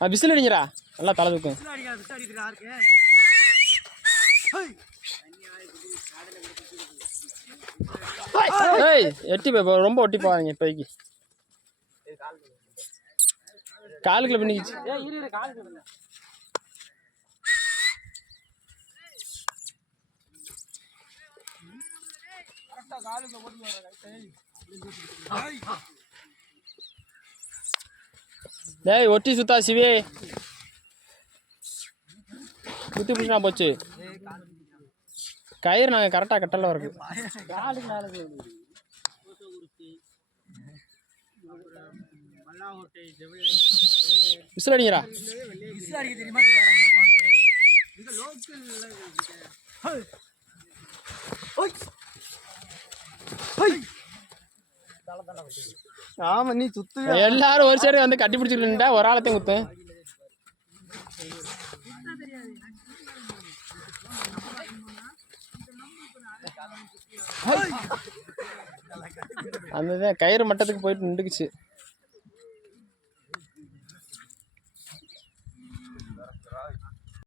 Whistle அடிங்கடா நல்லா தலை தூக்கும். ஏய் எட்டி போய் ரொம்ப ஒட்டி போவாங்க இப்போதைக்கு. காலுக்குள்ள பின்னிக்கிச்சு. டேய் ஒட்டி சுத்தா சிவே குத்தி பிடிச்சினா போச்சு. கயிறு நாங்கள் கரெக்டாக கட்டல இருக்கு. விசில் அடிங்கடா. ஆமா நீ சுத்து. எல்லாரும் ஒரு சைடு வந்து கட்டி பிடிச்சிருந்தா ஒரு ஆளத்தையும் குத்தும். அந்த கயிறு மட்டத்துக்கு போயிட்டு நின்றுக்குச்சு.